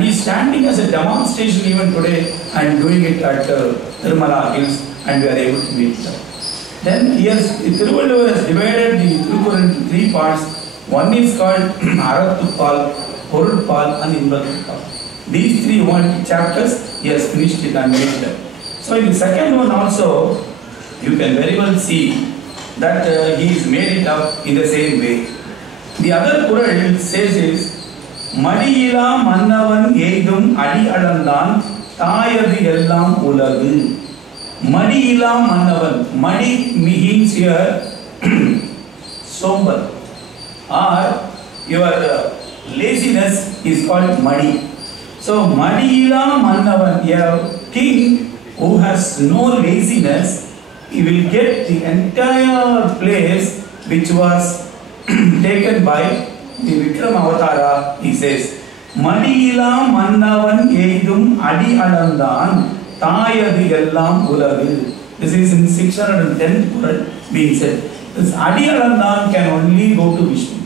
He is standing as a demonstration even today and doing it at Tirumala Hills, and we are able to meet them. Then Thiruvalluvar has divided the Thirukkural into three parts. One is called Arathupal, Porulpal and Inbathupal. These three chapters he has finished it and made them. So in the second one also, you can very well see that he has made it up in the same way. The other Kural says is, Madiyila Mannavan Eidum Adi Alandan Tayadu Ellam Ulagu. Madiyila Mannavan. Madi means here somber, or your laziness is called Madi. So Madiyila Mannavan, a king who has no laziness, he will get the entire place which was taken by the Vikram Avatara. He says, Madiyila Mannavan Eidum Adi Alandan Tayadu Ellam Ulagu. This is in 610th Kural being said. This Adi Alandan can only go to Vishnu.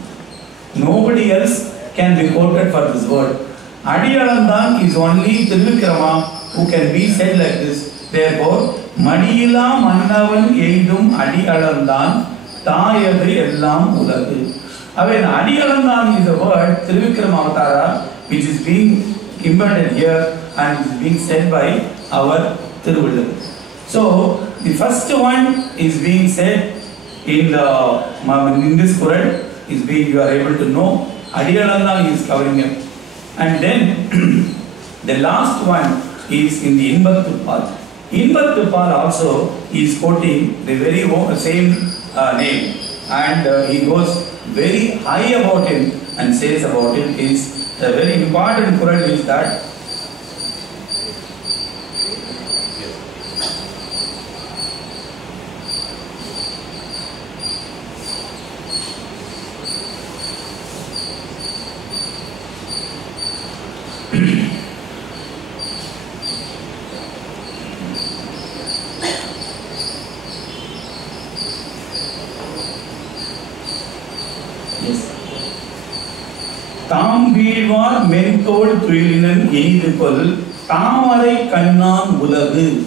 Nobody else can be quoted for this word. Adi Alandan is only Trivikrama who can be said like this. Therefore, Madiyila Mannavan Eidum Adi Alandan Tayadu Ellam Ulagu. When Adi Alandan is a word, Trivikrama Avatara, which is being embedded here and is being said by our Thiruvalluvar. So, the first one is being said in this Kural, is being, you are able to know, Adi Alandan is covering it. And then, the last one is in the Inbathupal. Inbathupal also is quoting the very same name, and he goes very high about him and says about it is a very important Kural is that Tambilvar Mentol Tuilinan Eidupal Tamarai Kannan Ulagu.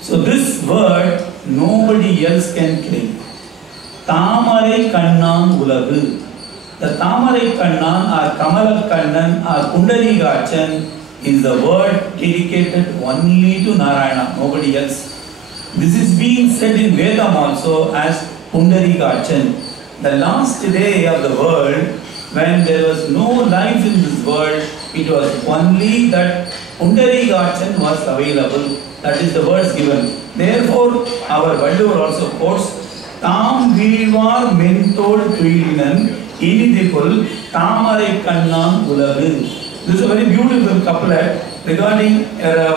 So this word nobody else can claim. Tamarai Kannan Ulagu. The Tamarai Kannan or Kamala Kannan or Kundari Gachan is the word dedicated only to Narayana, nobody else. This is being said in Vedam also as Kundari Gachan. The last day of the world, when there was no life in this world, it was only that Kundari Gachan was available. That is the words given. Therefore, our Valluvar also quotes, Tam Vilvar Mentol Tuilinan Inidipul Tamarai Kannan Ulagu. This is a very beautiful couplet regarding a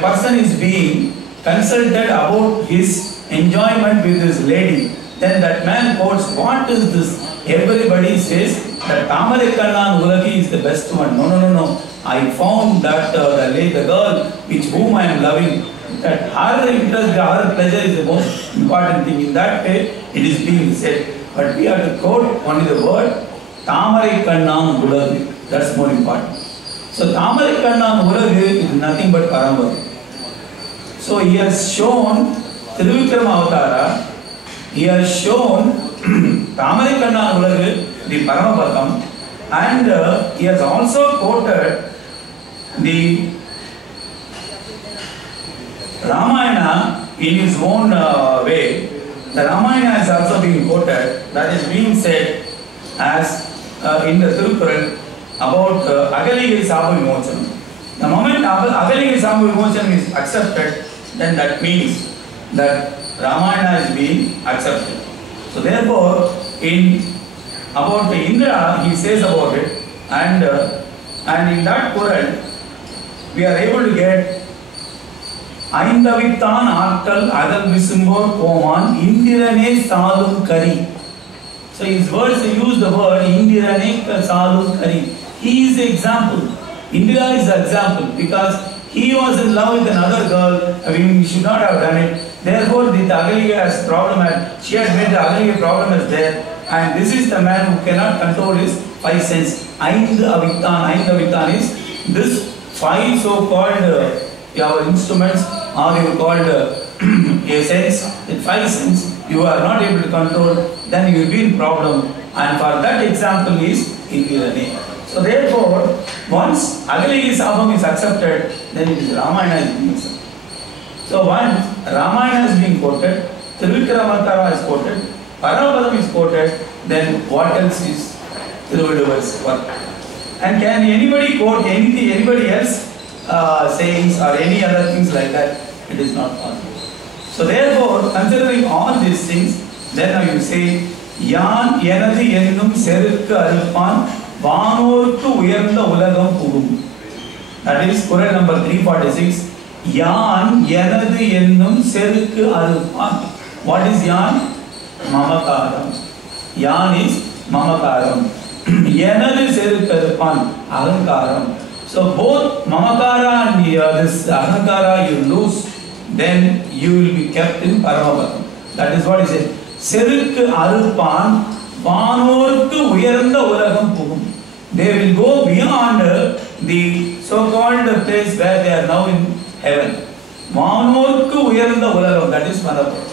person is being consulted about his enjoyment with his lady. Then that man quotes, what is this? Everybody says that Tamarai Kannan Ulagi is the best one. No. I found that the girl whom I am loving, that her interest, her pleasure is the most important thing. In that way, it is being said. But we have to quote only the word Tamarai Kannan Ulagi. That's more important. So Tamarai Kannan Ulagi is nothing but Parambara. So he has shown Trivikrama Avatara. He has shown Tamarai Kannan Ulagu, the Paramapadam, and he has also quoted the Ramayana in his own way. The Ramayana is also being quoted, that is being said as in the Thirukkural about Agalige Sabu Vimochanam. The moment Agalige Sabu Vimochanam is accepted, then that means that Ramayana is being accepted. So therefore, about the Indra, he says about it, and in that Kural, we are able to get Aindavittan Artal Adal Visumbor Koman Indirane Salum Kari. So his words, he used the word Indirane Salum Kari. He is the example. Indira is the example because he was in love with another girl. I mean, he should not have done it. Therefore, the Agalige problem she had made the Agalige problem is there, and this is the man who cannot control his five senses. Aindu avittan is this five so-called our instruments, or you called a sense, the five senses you are not able to control, then you will be in problem. And for that example is Indirani. So therefore, once Agalagi Sabam is accepted, then it is Ramayana is being accepted. So once Ramayana is being quoted, Tiruvikramatara is quoted, Paramadam is quoted, then what else is Tiruvalluvar's work? And can anybody quote anything, anybody else sayings or any other things like that? It is not possible. So therefore, considering all these things, then I will say, Yan Yenadu Ennum Serukku Aruppan Vanorku Uyarnda Ulagam Pugum. That is Quran number 346. Yan Yenadu Ennum Serukku Aruppan. What is Yan? Mamakaram. Yan is Mamakaram. Yenadu Serukku Aruppan Ahankaram. So both Mamakara and this Ahankara you lose, then you will be kept in Paramapadam. That is what he said. Serukku Aruppan Vanorku Uyarnda Ulagam Pugum. They will go beyond the so-called place where they are now in heaven. Vanorku Uyarnda Ulagam, that is Paramapadam.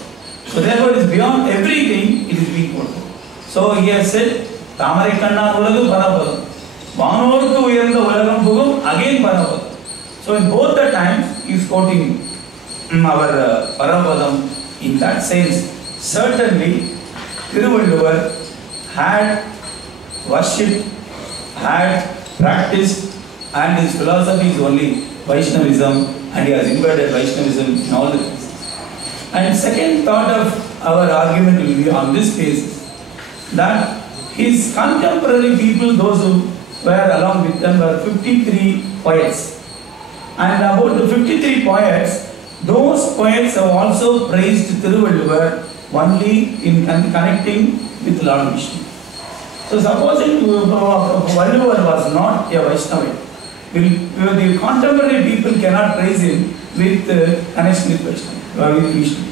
So therefore it is beyond everything, it is being quoted. So he has said, Tamare Kannan Ulagam Paramapadam. Vanorku Uyarnda Ulagam Pugum, again Paramapadam. So in both the times he is quoting our Paramapadam. In that sense, certainly Tiruvalluvar had worshipped, had practiced, and his philosophy is only Vaishnavism, and he has inverted Vaishnavism in all the cases. And second thought of our argument will be on this basis, that his contemporary people, those who were along with them, were 53 poets. And about the 53 poets, those poets have also praised Tiruvalluvar only in connecting with Lord Vishnu. So supposing Valluvar was not a Vaishnavite, the contemporary people cannot praise him with connection with Vishnu.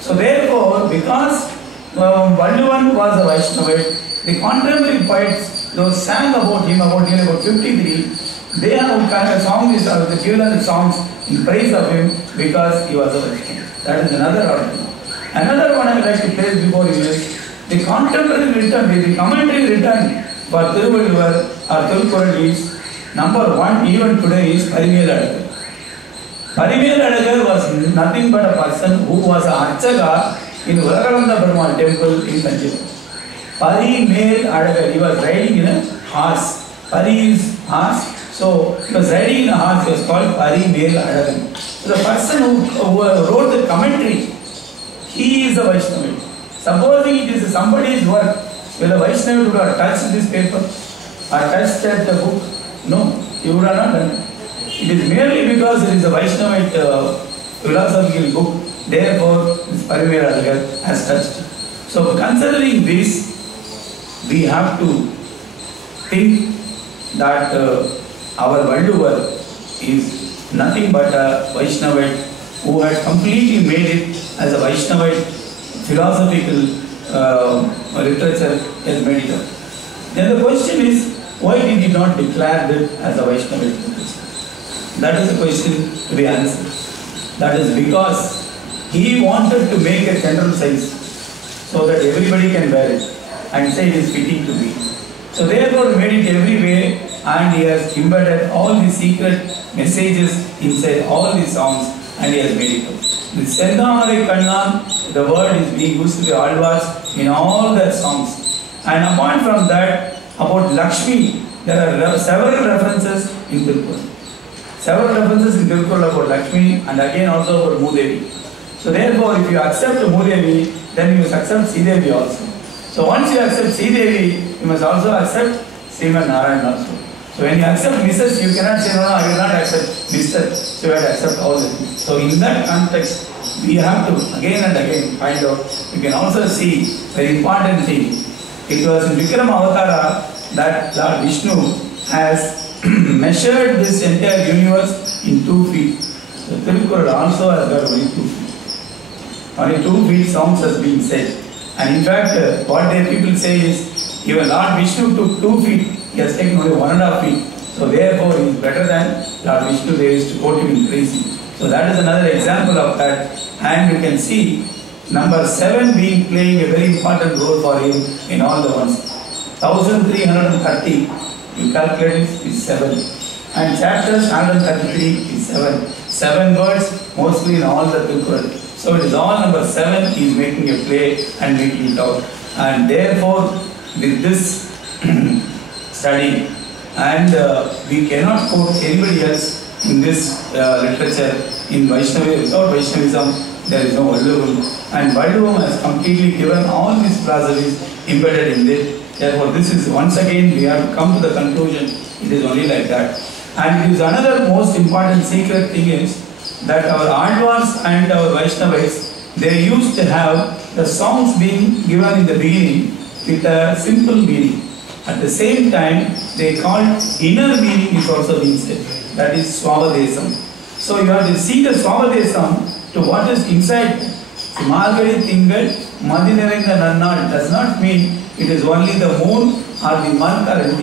So therefore, because Valluvar was a Vaishnavite, the contemporary poets, those sang about him, about 53, they have kind of songs, the given songs in praise of him because he was a Vaishnava. That is another argument. Another one I would like to place before you is the contemporary written, the commentary written for Tiruvalluvar or Tirukkural is number one even today is Parimel Adagar. Parimel Adagar was nothing but a person who was an Archaka in Urakalanda Perumal temple in Kanchipuram. Parimel Adagar, he was riding in a horse. Pari is horse. So he was riding in a horse, he was called Parimel Adagar. So the person who wrote the commentary, he is a Vaishnava. Supposing it is somebody's work, will a Vaishnava would have touched this paper or touched the book? No, he would have not done it. It is merely because it is a Vaishnavite philosophical book, therefore this Parimel Adagar has touched it. So considering this, we have to think that our Valluvar is nothing but a Vaishnavite who had completely made it as a Vaishnavite philosophical literature has made it up. Then the question is, why did he not declare it as a Vaishnavite literature? That is the question to be answered. That is because he wanted to make a general size so that everybody can wear it and say it is fitting to me. So therefore he made it every way, and he has embedded all the secret messages inside all the songs, and he has made it up. The Sendamare Kannan, the word is being used to be always in all the songs. And apart from that, about Lakshmi, there are several references in Tirukkural. Several references in Tirukkural about Lakshmi, and again also about Moodevi. So therefore, if you accept Moodevi, then you must accept Sridevi also. So once you accept Sridevi, you must also accept Sriman Narayan also. So when you accept Mrs., you cannot say, no, I will not accept Mr. So you have to accept all the things. So in that context, we have to again and again find out. You can also see very important thing. It was in Vikram Avatara that Lord Vishnu has measured this entire universe in 2 feet. The Tirukkural also has got only 2 feet. Only 2 feet sounds has been said. And in fact, what their people say is, even Lord Vishnu took 2 feet, he has taken only 1.5 feet. So therefore, he is better than Lord Vishnu. They used to quote him in praising. So that is another example of that. And you can see number 7 being playing a very important role for him in all the ones. 1330, you calculate it, is 7. And chapters 133 is 7. 7 words mostly in all the Tirukkural. So it is all number 7 he is making a play and making it out. And therefore, with this study, and we cannot quote anybody else in this literature in Vaishnava. Without Vaishnavism, there is no Valluvam. And Valluvam has completely given all these philosophies embedded in it. Therefore, this is once again we have to come to the conclusion it is only like that. And it is another most important secret thing is that our Alvars and our Vaishnavas, they used to have the songs being given in the beginning with a simple meaning. At the same time, they called inner meaning is also being said. That is Swavadesam. So you have to see the Swavadesam to what is inside. Margari Tingal, Madinaranga Nannal does not mean it is only the moon or the month or anything.